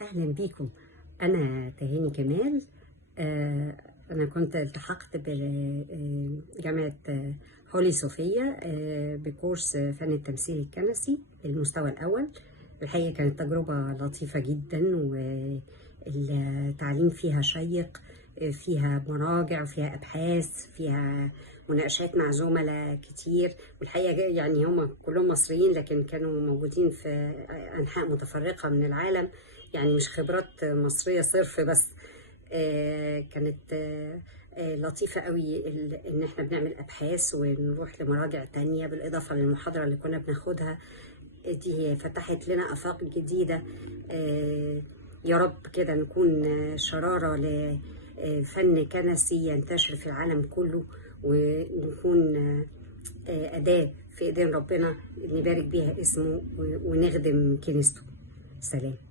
أهلا بيكم. أنا تهاني كمال. أنا كنت التحقت بجامعة هولي صوفيا بكورس فن التمثيل الكنسي المستوى الأول. الحقيقة كانت تجربة لطيفة جدا، والتعليم فيها شيق، فيها مراجع وفيها أبحاث، فيها مناقشات مع زملاء كتير. والحقيقة يعني هم كلهم مصريين، لكن كانوا موجودين في أنحاء متفرقة من العالم، يعني مش خبرات مصرية صرف بس. كانت لطيفة قوي ان احنا بنعمل ابحاث ونروح لمراجع تانية بالاضافة للمحاضرة اللي كنا بناخدها. دي فتحت لنا افاق جديدة. يا رب كده نكون شرارة لفن كنسي ينتشر في العالم كله، ونكون أداة في ايدين ربنا نبارك بيها اسمه ونخدم كنيسته. سلام.